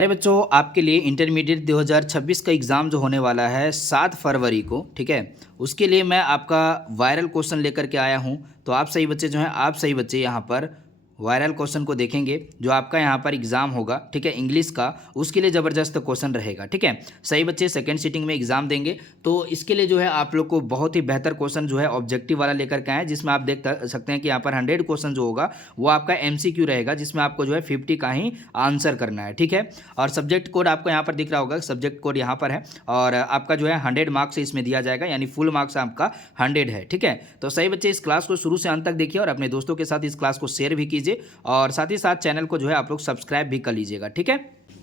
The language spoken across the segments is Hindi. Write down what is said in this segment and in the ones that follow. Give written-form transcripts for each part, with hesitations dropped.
अरे बच्चों, आपके लिए इंटरमीडिएट 2026 का एग्ज़ाम जो होने वाला है 7 फरवरी को, ठीक है। उसके लिए मैं आपका वायरल क्वेश्चन लेकर के आया हूं। तो आप सही बच्चे जो हैं, आप सही बच्चे यहां पर वायरल क्वेश्चन को देखेंगे जो आपका यहां पर एग्ज़ाम होगा, ठीक है, इंग्लिश का। उसके लिए ज़बरदस्त क्वेश्चन रहेगा, ठीक है। सही बच्चे सेकंड सीटिंग में एग्ज़ाम देंगे, तो इसके लिए जो है आप लोग को बहुत ही बेहतर क्वेश्चन जो है ऑब्जेक्टिव वाला लेकर के आए, जिसमें आप देख सकते हैं कि यहाँ पर 100 क्वेश्चन जो होगा वो आपका MCQ रहेगा, जिसमें आपको जो है 50 का ही आंसर करना है, ठीक है। और सब्जेक्ट कोड आपको यहाँ पर दिख रहा होगा, सब्जेक्ट कोड यहाँ पर है। और आपका जो है 100 मार्क्स इसमें दिया जाएगा, यानी फुल मार्क्स आपका 100 है, ठीक है। तो सही बच्चे इस क्लास को शुरू से अंत तक देखिए और अपने दोस्तों के साथ इस क्लास को शेयर भी कीजिए और साथ ही साथ चैनल को जो है आप लोग सब्सक्राइब भी कर लीजिएगा, ठीक है।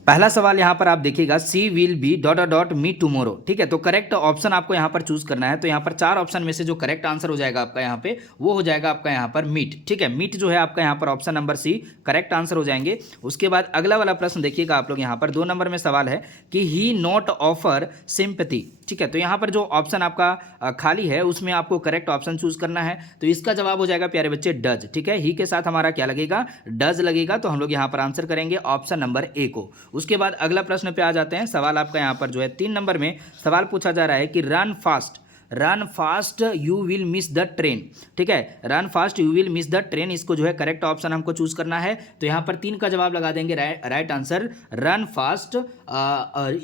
पहला सवाल यहाँ पर आप देखिएगा, she will be dot dot me tomorrow, ठीक है। तो करेक्ट ऑप्शन आपको यहाँ पर चूज करना है। तो यहाँ पर 4 ऑप्शन में से जो करेक्ट आंसर हो जाएगा आपका यहाँ पे, वो हो जाएगा आपका यहाँ पर मीट, ठीक है। मीट जो है आपका यहाँ पर option number C correct answer हो जाएंगे। उसके बाद अगला वाला प्रश्न देखिएगा आप लोग, यहाँ पर 2 नंबर में सवाल है कि ही नॉट ऑफर सिंपैथी, ठीक है। तो यहाँ पर जो ऑप्शन आपका खाली है उसमें आपको करेक्ट ऑप्शन चूज करना है। तो इसका जवाब हो जाएगा प्यारे बच्चे डज, ठीक है। ही के साथ हमारा क्या लगेगा, डज लगेगा। तो हम लोग यहाँ पर आंसर करेंगे ऑप्शन नंबर ए को। उसके बाद अगला प्रश्न पे आ जाते हैं। सवाल आपका यहाँ पर जो है 3 नंबर में सवाल पूछा जा रहा है कि run fast you will miss the train, ठीक है। Run fast you will miss the train, इसको जो है करेक्ट ऑप्शन हमको चूज करना है। तो यहाँ पर 3 का जवाब लगा देंगे right answer, run fast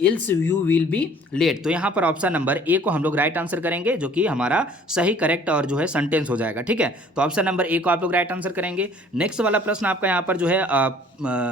else you will be late. तो यहाँ पर ऑप्शन नंबर ए को हम लोग राइट आंसर करेंगे, जो कि हमारा सही करेक्ट और जो है सेंटेंस हो जाएगा, ठीक है। तो ऑप्शन नंबर ए को आप लोग राइट आंसर करेंगे। नेक्स्ट वाला प्रश्न आपका यहाँ पर जो है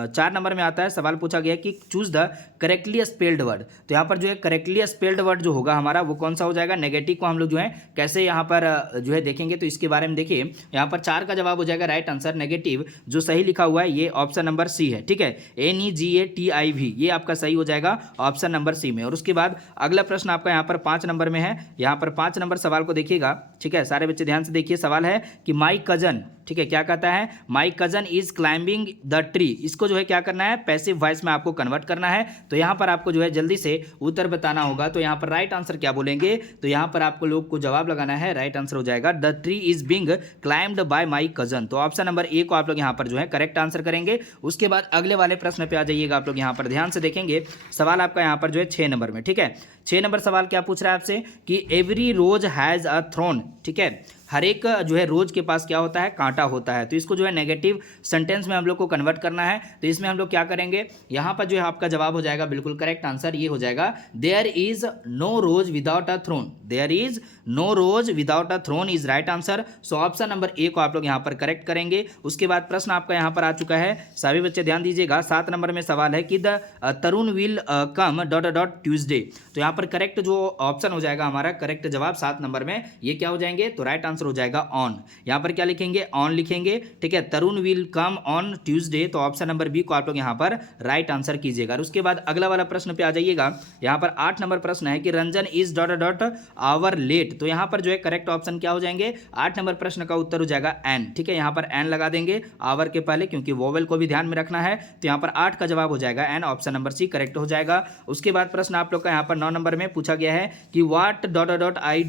4 नंबर में आता है। सवाल पूछा गया कि choose the correctly spelled word. तो यहाँ पर जो है करेक्टली स्पेल्ड वर्ड जो होगा हमारा, वो कौन सा हो जाएगा। नेगेटिव को हम लोग जो है कैसे यहाँ पर जो है देखेंगे, तो इसके बारे में देखिए। यहाँ पर 4 का जवाब हो जाएगा राइट आंसर नेगेटिव। जो सही लिखा हुआ है ये ऑप्शन नंबर सी है, ठीक है। NEGATIV, ये आपका सही हो जाएगा ऑप्शन नंबर सी में। और उसके बाद अगला प्रश्न आपका यहाँ पर 5 नंबर में है। यहाँ पर 5 नंबर सवाल को देखिएगा, ठीक है। सारे बच्चे ध्यान से देखिए। सवाल है कि माई कजन, ठीक है, क्या कहता है, my cousin is climbing the tree. इसको जो है क्या करना है, पैसिव वॉइस में आपको कन्वर्ट करना है। तो यहाँ पर आपको जो है जल्दी से उत्तर बताना होगा। तो यहाँ पर राइट आंसर क्या बोलेंगे, तो यहाँ पर आपको लोग को जवाब लगाना है। राइट आंसर हो जाएगा the tree is being climbed bye my cousin. तो ऑप्शन नंबर ए को आप लोग यहाँ पर जो है करेक्ट आंसर करेंगे। उसके बाद अगले वाले प्रश्न पे आ जाइएगा आप लोग। यहाँ पर ध्यान से देखेंगे, सवाल आपका यहाँ पर जो है 6 नंबर में, ठीक है। 6 नंबर सवाल क्या पूछ रहा है आपसे कि every rose has a thorn, ठीक है। हर एक जो है रोज के पास क्या होता है, कांटा होता है। तो इसको जो है नेगेटिव सेंटेंस में हम लोग को कन्वर्ट करना है। तो इसमें हम लोग क्या करेंगे, यहाँ पर जो है आपका जवाब हो जाएगा बिल्कुल करेक्ट आंसर, ये हो जाएगा there is no rose without a thorn. There is no rose without a thorn is right answer. So option number A को आप लोग यहाँ पर करेक्ट करेंगे। उसके बाद प्रश्न आपका यहाँ पर आ चुका है, सभी बच्चे ध्यान दीजिएगा। 7 नंबर में सवाल है कि the Tarun will come dot dot Tuesday. तो यहाँ पर करेक्ट जो ऑप्शन हो जाएगा हमारा, करेक्ट जवाब 7 नंबर में ये क्या हो जाएंगे, तो राइट आंसर हो जाएगा ऑन। यहाँ पर क्या लिखेंगे, ऑन लिखेंगे, ठीक है। तरुण विल कम ऑन ट्यूसडे। तो ऑप्शन नंबर बी को आप लोग यहाँ पर राइट आंसर कीजिएगा। और उसके बाद अगला वाला प्रश्न पे आ जाइएगा। यहाँ पर 8 नंबर प्रश्न है कि Ranjan is dot dot hour late. तो यहाँ पर जो है करेक्ट ऑप्शन क्या हो जाएंगे, 8 नंबर प्रश्न का उत्तर हो जाएगा एन, ठीक है। यहाँ पर एन लगा देंगे आवर के पहले, क्योंकि वोवेल को भी ध्यान में रखना है। तो यहाँ पर 8 का जवाब हो जाएगा an, option number C correct हो जाएगा। उसके बाद प्रश्न आप लोग का यहाँ पर 9 नंबर में पूछा गया है कि what dot dot I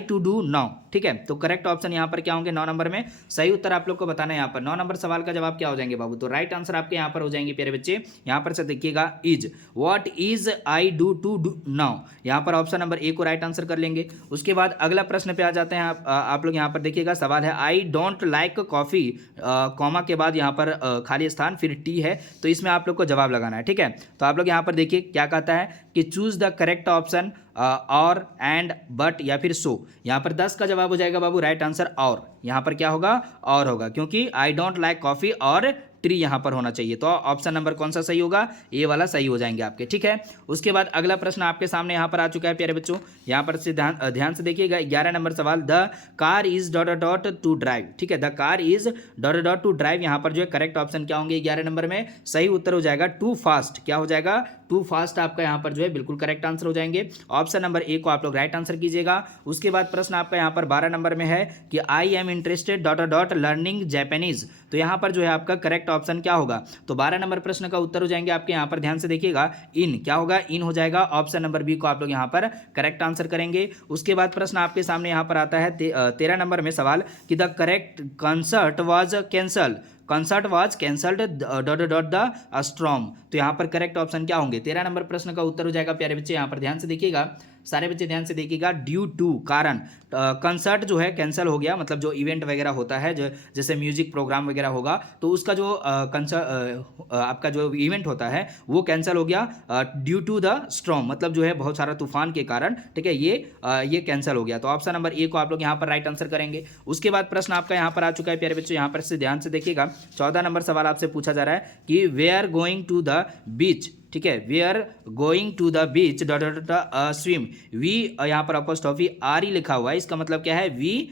to do now, ठीक है। तो करेक्ट ऑप्शन यहाँ पर क्या होंगे 9 नंबर में, सही उत्तर आप लोग को बताना है। यहाँ पर 9 नंबर सवाल का जवाब क्या हो जाएंगे बाबू, तो राइट आंसर आपके यहाँ पर हो जाएंगे प्यारे बच्चे। यहाँ पर से देखिएगा is, what is I do to do now. यहाँ पर ऑप्शन नंबर ए को राइट आंसर कर लेंगे। उसके बाद अगला प्रश्न पे आ जाते हैं। आप लोग यहाँ पर देखिएगा, सवाल है I don't like coffee, comma के बाद यहाँ पर खाली स्थान, फिर टी है। तो इसमें आप लोग को जवाब लगाना है, ठीक है। तो आप लोग यहाँ पर देखिए क्या कहता है कि चूज द करेक्ट ऑप्शन और एंड बट या फिर सो। यहाँ पर 10 का जवाब हो जाएगा बाबू राइट आंसर और। यहाँ पर क्या होगा, और होगा, क्योंकि आई डोंट लाइक कॉफी और ट्री यहाँ पर होना चाहिए। तो ऑप्शन नंबर कौन सा सही होगा, ए वाला सही हो जाएंगे आपके, ठीक है। उसके बाद अगला प्रश्न आपके सामने यहाँ पर आ चुका है प्यारे बच्चों। यहाँ पर से ध्यान से देखिएगा। 11 नंबर सवाल, the car is dot dot to drive, ठीक है। The car is dot dot to drive. यहाँ पर जो है करेक्ट ऑप्शन क्या होंगे 11 नंबर में, सही उत्तर हो जाएगा टू फास्ट। क्या हो जाएगा, टू फास्ट आपका यहाँ पर जो है बिल्कुल करेक्ट आंसर हो जाएंगे। ऑप्शन नंबर ए को आप लोग राइट आंसर कीजिएगा। उसके बाद प्रश्न आपका यहाँ पर 12 नंबर में है कि I am interested dot dot learning Japanese. तो यहाँ पर जो है आपका करेक्ट ऑप्शन क्या होगा, तो 12 नंबर प्रश्न का उत्तर हो जाएंगे आपके यहाँ पर, ध्यान से देखिएगा, इन। क्या होगा, इन हो जाएगा। ऑप्शन नंबर बी को आप लोग यहाँ पर करेक्ट आंसर करेंगे। उसके बाद प्रश्न आपके सामने यहाँ पर आता है 13 नंबर में सवाल कि the correct concert was cancel. Concert was cancelled dot dot the storm. तो यहाँ पर करेक्ट ऑप्शन क्या होंगे? 13 नंबर प्रश्न का उत्तर हो जाएगा प्यारे बच्चे, यहाँ पर ध्यान से देखिएगा, सारे बच्चे ध्यान से देखिएगा, ड्यू टू कारण, कंसर्ट जो है कैंसिल हो गया, मतलब जो इवेंट वगैरह होता है, जो जैसे म्यूजिक प्रोग्राम वगैरह होगा तो उसका जो आपका जो इवेंट होता है वो कैंसिल हो गया ड्यू टू द स्ट्रॉम, मतलब जो है बहुत सारा तूफान के कारण, ठीक है, ये कैंसिल हो गया। तो ऑप्शन नंबर ए को आप लोग यहाँ पर राइट आंसर करेंगे। उसके बाद प्रश्न आपका यहाँ पर आ चुका है प्यारे बच्चों, यहाँ पर से ध्यान से देखिएगा, 14 नंबर सवाल आपसे पूछा जा रहा है कि we are going to the beach, ठीक है, we are going to the beach dot dot swim, we यहाँ पर अपोस्ट्रोफी आर ही लिखा हुआ है, इसका मतलब क्या है? वी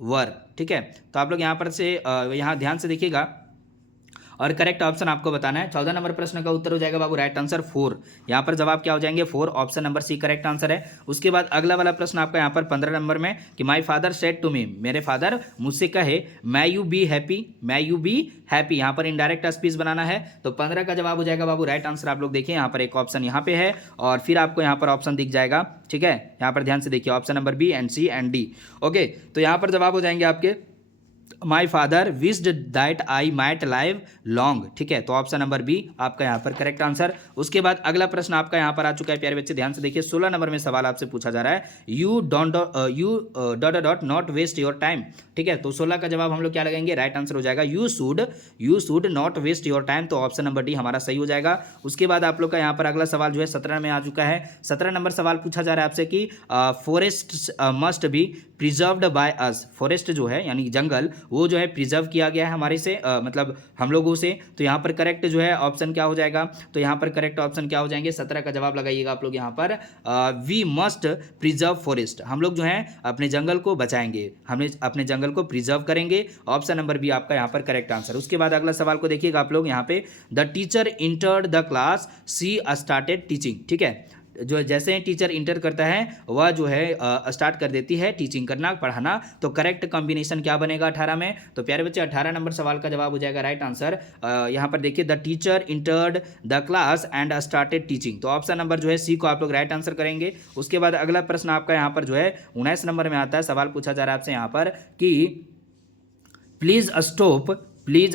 वर, ठीक है। तो आप लोग यहाँ पर से यहाँ ध्यान से देखिएगा और करेक्ट ऑप्शन आपको बताना है। 14 नंबर प्रश्न का उत्तर हो जाएगा बाबू राइट आंसर 4। यहाँ पर जवाब क्या हो जाएंगे? 4, option number C correct answer है। उसके बाद अगला वाला प्रश्न आपका यहाँ पर 15 नंबर में कि my father said to me, मेरे फादर मुझसे कहे, may you be happy, may you be happy, यहाँ पर इनडायरेक्ट स्पीच बनाना है। तो 15 का जवाब हो जाएगा बाबू राइट आंसर। आप लोग देखिए यहाँ पर एक ऑप्शन यहाँ पे है और फिर आपको यहाँ पर ऑप्शन दिख जाएगा, ठीक है, यहाँ पर ध्यान से देखिए, option number B and C and D. Okay, तो यहाँ पर जवाब हो जाएंगे आपके my father wished that I might live long, ठीक है, तो ऑप्शन नंबर बी आपका यहाँ पर करेक्ट आंसर। उसके बाद अगला प्रश्न आपका यहाँ पर आ चुका है प्यारे बच्चे, ध्यान से देखिए, 16 नंबर में सवाल आपसे पूछा जा रहा है, you dot dot not waste your time, ठीक है, तो 16 का जवाब हम लोग क्या लगाएंगे? राइट आंसर हो जाएगा you should not waste your time, तो ऑप्शन नंबर डी हमारा सही हो जाएगा। उसके बाद आप लोग का यहाँ पर अगला सवाल जो है 17 में आ चुका है। 17 नंबर सवाल पूछा जा रहा है आपसे कि forest must be preserved by us, forest जो है यानी जंगल वो जो है प्रिजर्व किया गया है हमारे से, मतलब हम लोगों से। तो यहाँ पर करेक्ट जो है ऑप्शन क्या हो जाएगा? तो यहाँ पर करेक्ट ऑप्शन क्या हो जाएंगे? 17 का जवाब लगाइएगा आप लोग यहाँ पर, वी मस्ट प्रिजर्व फॉरेस्ट, हम लोग जो है अपने जंगल को बचाएंगे, हमें अपने जंगल को प्रिजर्व करेंगे, ऑप्शन नंबर बी आपका यहाँ पर करेक्ट आंसर। उसके बाद अगला सवाल को देखिएगा आप लोग यहाँ पे, the teacher entered the class, she started teaching, ठीक है, जो जैसे ही टीचर इंटर करता है वह जो है स्टार्ट कर देती है टीचिंग करना, पढ़ाना। तो करेक्ट कॉम्बिनेशन क्या बनेगा 18 में? तो प्यारे बच्चे 18 नंबर सवाल का जवाब हो जाएगा राइट आंसर। यहाँ पर देखिए, the teacher entered the class and started teaching, तो ऑप्शन नंबर जो है सी को आप लोग राइट आंसर करेंगे। उसके बाद अगला प्रश्न आपका यहाँ पर जो है 19 नंबर में आता है, सवाल पूछा जा रहा है आपसे यहाँ पर कि please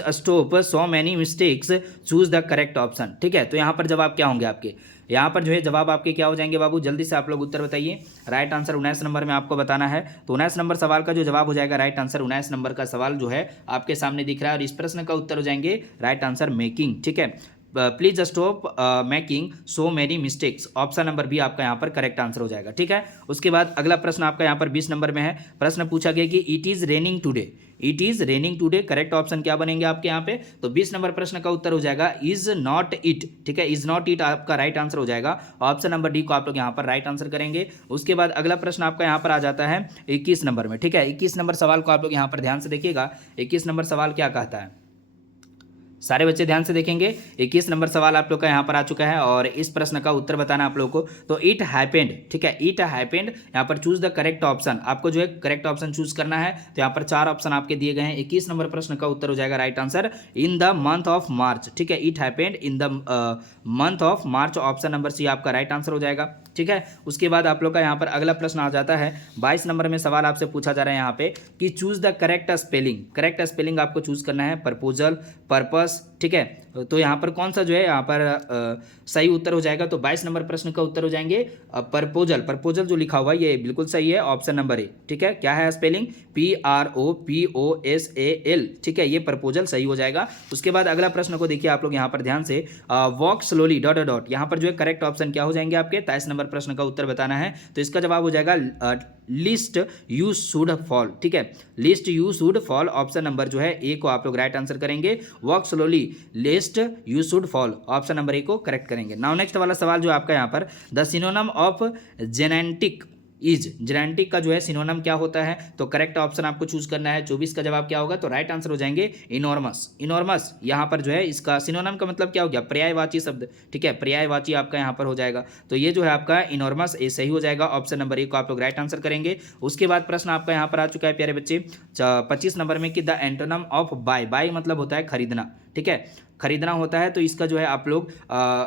stop so many mistakes, choose the correct option, ठीक है। तो यहाँ पर जवाब क्या होंगे आपके? यहाँ पर जो है जवाब आपके क्या हो जाएंगे बाबू? जल्दी से आप लोग उत्तर बताइए। राइट आंसर 19 नंबर में आपको बताना है। तो 19 नंबर सवाल का जो जवाब हो जाएगा राइट आंसर, 19 नंबर का सवाल जो है आपके सामने दिख रहा है और इस प्रश्न का उत्तर हो जाएंगे राइट आंसर मेकिंग, ठीक है, please stop making so many mistakes, option number B आपका यहाँ पर करेक्ट आंसर हो जाएगा, ठीक है। उसके बाद अगला प्रश्न आपका यहाँ पर 20 नंबर में है। प्रश्न पूछा गया कि it is raining today, it is raining today, correct option क्या बनेंगे आपके यहाँ पे? तो 20 नंबर प्रश्न का उत्तर हो जाएगा इज नॉट इट, ठीक है, इज नॉट इट आपका राइट आंसर हो जाएगा, ऑप्शन नंबर डी को आप लोग यहाँ पर राइट आंसर करेंगे। उसके बाद अगला प्रश्न आपका यहाँ पर आ जाता है 21 नंबर में, ठीक है। 21 नंबर सवाल को आप लोग यहाँ पर ध्यान से देखिएगा। 21 नंबर सवाल क्या कहता है? सारे बच्चे ध्यान से देखेंगे। 21 नंबर सवाल आप लोग का यहाँ पर आ चुका है और इस प्रश्न का उत्तर बताना आप लोगों को। तो इट हैपेंड, ठीक है, इट हैपेंड, यहाँ पर चूज द करेक्ट ऑप्शन, आपको जो है करेक्ट ऑप्शन चूज करना है। तो यहाँ पर 4 ऑप्शन आपके दिए गए हैं। 21 नंबर प्रश्न का उत्तर हो जाएगा right answer in the month of March, ठीक है, it happened in the month of March, option number C आपका राइट आंसर हो जाएगा, ठीक है। उसके बाद आप लोग का यहाँ पर अगला प्रश्न आ जाता है 22 नंबर में सवाल आपसे पूछा जा रहा है यहाँ पे कि choose the correct spelling, correct spelling आपको चूज करना है, प्रपोजल, पर्पस, ठीक है। तो यहाँ पर कौन सा जो है यहाँ पर सही उत्तर हो जाएगा? तो 22 नंबर प्रश्न का उत्तर हो जाएंगे प्रपोजल, प्रपोजल जो लिखा हुआ है ये बिल्कुल सही है, ऑप्शन नंबर ए, ठीक है। क्या है स्पेलिंग? PROPOSAL, ठीक है, ये प्रपोजल सही हो जाएगा। उसके बाद अगला प्रश्न को देखिए आप लोग यहाँ पर ध्यान से, वॉक स्लोली डॉट डॉट, यहाँ पर जो है करेक्ट ऑप्शन क्या हो जाएंगे आपके? 23 नंबर प्रश्न का उत्तर बताना है। तो इसका जवाब हो जाएगा लिस्ट यू शुड फॉल, ठीक है, list you should fall, option number जो है ए को आप लोग राइट आंसर करेंगे। Walk slowly list you should fall, option number A को करेक्ट करेंगे। नाउ नेक्स्ट वाला सवाल जो आपका यहाँ पर, the synonym of genetic is, genetic का जो है सिनोनिम क्या होता है? तो करेक्ट ऑप्शन आपको चूज करना है। 24 का जवाब क्या होगा? तो राइट आंसर हो जाएंगे इनॉर्मस, इनॉर्मस, यहाँ पर जो है इसका सिनोनिम का मतलब क्या हो गया? पर्यायवाची शब्द, ठीक है, पर्यायवाची आपका यहाँ पर हो जाएगा। तो ये जो है आपका इनॉर्मस, ये सही हो जाएगा, ऑप्शन नंबर ए को आप लोग राइट आंसर करेंगे। उसके बाद प्रश्न आपका यहाँ पर आ चुका है प्यारे बच्चे 25 नंबर में कि the antonym of buy, buy मतलब होता है खरीदना, ठीक है, खरीदना होता है। तो इसका जो है आप लोग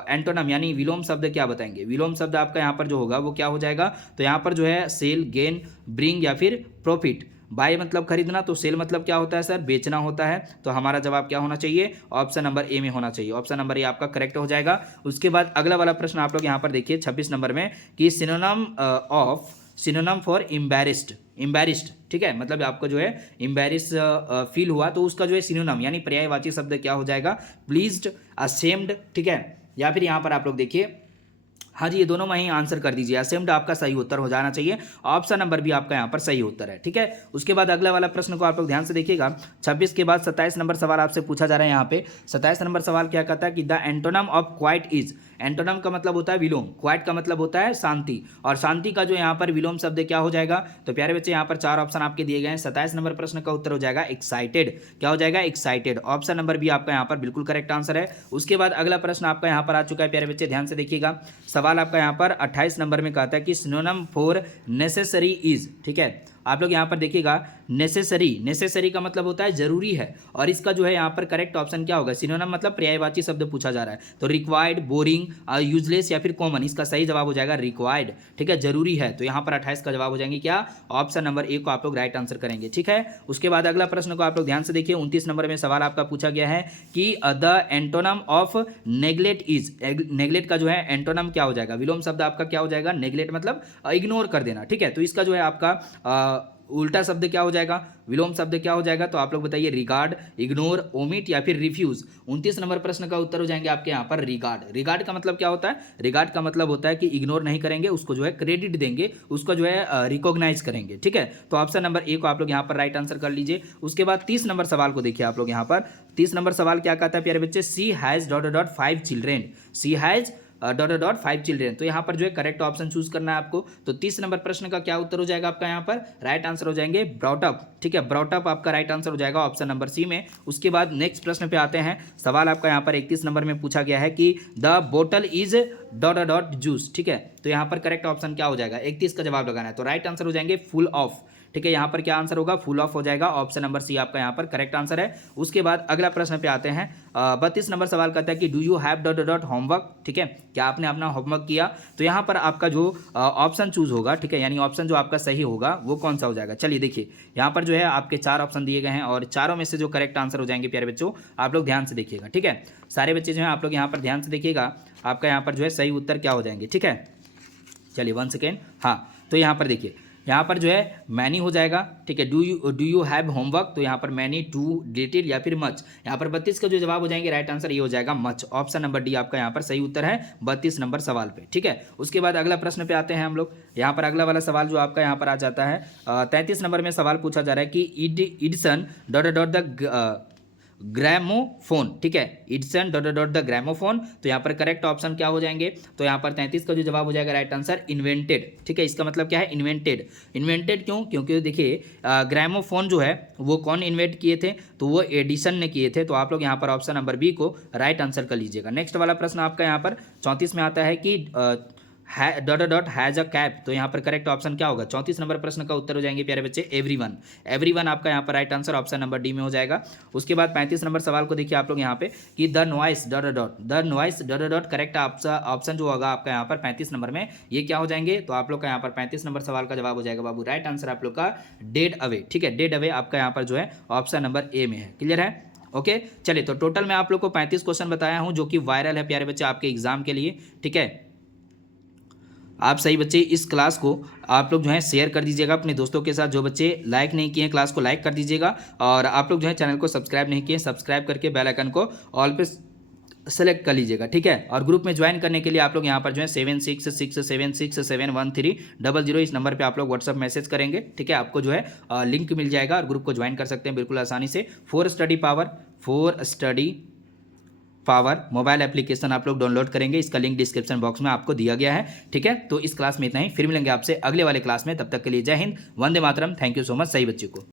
एंटोनम यानी विलोम शब्द क्या बताएंगे? विलोम शब्द आपका यहाँ पर जो होगा वो क्या हो जाएगा? तो यहाँ पर जो है सेल, गेन, ब्रिंग या फिर प्रॉफिट, बाय मतलब खरीदना, तो सेल मतलब क्या होता है सर, बेचना होता है। तो हमारा जवाब क्या होना चाहिए, ऑप्शन नंबर ए में होना चाहिए। ऑप्शन नंबर ए आपका करेक्ट हो जाएगा। उसके बाद अगला वाला प्रश्न आप लोग यहाँ पर देखिए 26 नंबर में कि सिनोनिम फॉर एम्बैरेस्ड, ठीक है, मतलब आपको जो है एम्बैरेस फील हुआ तो उसका जो है सिनोनिम यानी पर्यायवाची शब्द क्या हो जाएगा, प्लीज्ड, असेम्ड, ठीक है। या फिर यहाँ पर आप लोग देखिए, हाँ जी, ये दोनों में ही आंसर कर दीजिए। असेम्ड आपका सही उत्तर हो जाना चाहिए। ऑप्शन नंबर भी आपका यहाँ पर सही उत्तर है, ठीक है। उसके बाद अगला वाला प्रश्न को आप लोग ध्यान से देखिएगा। 26 के बाद 27 नंबर सवाल आपसे पूछा जा रहा है। यहाँ पे 27 नंबर सवाल क्या कहता है कि the antonym of quite is, antonym का मतलब होता है विलोम, क्वाइट का मतलब होता है शांति, और शांति का जो यहाँ पर विलोम शब्द क्या हो जाएगा। तो प्यारे बच्चे यहाँ पर 4 ऑप्शन आपके दिए गए हैं। 27 नंबर प्रश्न का उत्तर हो जाएगा एक्साइटेड। क्या हो जाएगा, एक्साइटेड। ऑप्शन नंबर भी आपका यहाँ पर बिल्कुल करेक्ट आंसर है। उसके बाद अगला प्रश्न आपका यहाँ पर आ चुका है। प्यारे बच्चे ध्यान से देखिएगा, सवाल आपका यहाँ पर 28 नंबर में कहता है कि सिनोनिम फॉर नेसेसरी इज, ठीक है। आप लोग यहाँ पर देखिएगा, नेसेसरी का मतलब होता है जरूरी है, और इसका जो है यहाँ पर करेक्ट ऑप्शन क्या होगा, सिनोनिम मतलब पर्यायवाची शब्द पूछा जा रहा है। तो रिक्वायर्ड, बोरिंग, यूजलेस या फिर कॉमन, इसका सही जवाब हो जाएगा रिक्वायर्ड, ठीक है, जरूरी है। तो यहाँ पर 28 का जवाब हो जाएंगे क्या, ऑप्शन नंबर ए को आप लोग राइट आंसर करेंगे, ठीक है। उसके बाद अगला प्रश्न को आप लोग ध्यान से देखिए। 29 नंबर में सवाल आपका पूछा गया है कि the antonym of neglect is, neglect का जो है एंटोनम क्या हो जाएगा, विलोम शब्द आपका क्या हो जाएगा, नेग्लेक्ट मतलब इग्नोर कर देना, ठीक है। तो इसका जो है आपका उल्टा शब्द क्या हो जाएगा, विलोम शब्द क्या हो जाएगा, तो आप लोग बताइए, रिगार्ड, इग्नोर, ओमिट या फिर रिफ्यूज। 29 नंबर प्रश्न का उत्तर हो जाएंगे आपके यहाँ पर रिगार्ड। रिगार्ड का मतलब क्या होता है, रिगार्ड का मतलब होता है कि इग्नोर नहीं करेंगे, उसको जो है क्रेडिट देंगे, उसको जो है रिकॉग्नाइज करेंगे, ठीक है। तो ऑप्शन नंबर ए को आप लोग यहाँ पर राइट आंसर कर लीजिए। उसके बाद 30 नंबर सवाल को देखिए आप लोग यहाँ पर। 30 नंबर सवाल क्या कहता है प्यारे बच्चे, she has ... 5 children, she has ... 5 children. तो यहाँ पर जो है करेक्ट ऑप्शन चूज करना है आपको। तो 30 नंबर प्रश्न का क्या उत्तर हो जाएगा आपका यहाँ पर, राइट आंसर हो जाएंगे ब्रॉट अप, ठीक है, ब्रॉट अप आपका राइट आंसर हो जाएगा ऑप्शन नंबर सी में। उसके बाद नेक्स्ट प्रश्न पे आते हैं। सवाल आपका यहाँ पर 31 नंबर में पूछा गया है कि द बोटल इज ... जूस, ठीक है। तो यहाँ पर करेक्ट ऑप्शन क्या हो जाएगा, 31 का जवाब लगाना है। तो राइट आंसर हो जाएंगे फुल ऑफ, ठीक है। यहाँ पर क्या आंसर होगा, फुल ऑफ हो जाएगा। ऑप्शन नंबर सी आपका यहाँ पर करेक्ट आंसर है। उसके बाद अगला प्रश्न पे आते हैं। 32 नंबर सवाल कहता है कि डू यू हैव ... होमवर्क, ठीक है, क्या आपने अपना होमवर्क किया। तो यहाँ पर आपका जो ऑप्शन चूज होगा, ठीक है, यानी ऑप्शन जो आपका सही होगा वो कौन सा हो जाएगा। चलिए देखिए, यहाँ पर जो है आपके 4 ऑप्शन दिए गए हैं, और चारों में से जो करेक्ट आंसर हो जाएंगे प्यारे बच्चों, आप लोग ध्यान से देखिएगा, ठीक है। सारे बच्चे जो हैं आप लोग यहाँ पर ध्यान से देखिएगा, आपका यहाँ पर जो है सही उत्तर क्या हो जाएंगे, ठीक है। चलिए 1 सेकेंड, हाँ, तो यहाँ पर देखिए, यहाँ पर जो है मैनी हो जाएगा, ठीक है। डू यू हैव होमवर्क, तो यहाँ पर मैनी, टू, लिटिल या फिर मच। यहाँ पर 32 का जो जवाब हो जाएंगे राइट आंसर ये हो जाएगा मच। ऑप्शन नंबर डी आपका यहाँ पर सही उत्तर है 32 नंबर सवाल पे, ठीक है। उसके बाद अगला प्रश्न पे आते हैं हम लोग। यहाँ पर अगला वाला सवाल जो आपका यहाँ पर आ जाता है 33 नंबर में सवाल पूछा जा रहा है कि इडसन ... द ग्रामोफोन, ठीक है, इडसन ... द ग्रामोफोन। तो यहाँ पर करेक्ट ऑप्शन क्या हो जाएंगे, तो यहाँ पर 33 का जो जवाब हो जाएगा राइट आंसर इन्वेंटेड, ठीक है। इसका मतलब क्या है, इन्वेंटेड। इन्वेंटेड क्यों, क्योंकि देखिए ग्रामोफोन जो है वो कौन इन्वेंट किए थे, तो वो एडिसन ने किए थे। तो आप लोग यहाँ पर ऑप्शन नंबर बी को राइट आंसर कर लीजिएगा। नेक्स्ट वाला प्रश्न आपका यहाँ पर 34 में आता है कि हैज अ कैप। तो यहाँ पर करेक्ट ऑप्शन क्या होगा, 34 नंबर प्रश्न का उत्तर हो जाएंगे प्यारे बच्चे एवरीवन। एवरीवन आपका यहाँ पर right answer option number D में हो जाएगा। उसके बाद 35 नंबर सवाल को देखिए आप लोग यहाँ पे कि the noise ... the noise ... correct option जो होगा आपका यहाँ पर 35 नंबर में ये क्या हो जाएंगे, तो आप लोग का यहाँ पर 35 नंबर सवाल का जवाब हो जाएगा बाबू, राइट आंसर आप लोग का डेड अवे, ठीक है। डेड अवे आपका यहाँ पर जो है ऑप्शन नंबर ए में है। क्लियर है, ओके। चलिए, तो टोटल मैं आप लोग को 35 क्वेश्चन बताया हूँ जो कि वायरल है प्यारे बच्चे आपके एग्जाम के लिए, ठीक है। आप सही बच्चे इस क्लास को आप लोग जो है शेयर कर दीजिएगा अपने दोस्तों के साथ। जो बच्चे लाइक नहीं किए हैं क्लास को लाइक कर दीजिएगा, और आप लोग जो है चैनल को सब्सक्राइब नहीं किए, सब्सक्राइब करके बेल आइकन को ऑल पे सेलेक्ट कर लीजिएगा, ठीक है। और ग्रुप में ज्वाइन करने के लिए आप लोग यहाँ पर जो है 7667671300 इस नंबर पे आप लोग व्हाट्सअप मैसेज करेंगे, ठीक है। आपको जो है लिंक मिल जाएगा और ग्रुप को ज्वाइन कर सकते हैं बिल्कुल आसानी से। For study power mobile application आप लोग डाउनलोड करेंगे, इसका लिंक डिस्क्रिप्शन बॉक्स में आपको दिया गया है, ठीक है। तो इस क्लास में इतना ही, फिर मिलेंगे आपसे अगले वाले क्लास में। तब तक के लिए जय Hind, Vande Mataram, thank you so much सही बच्चे को।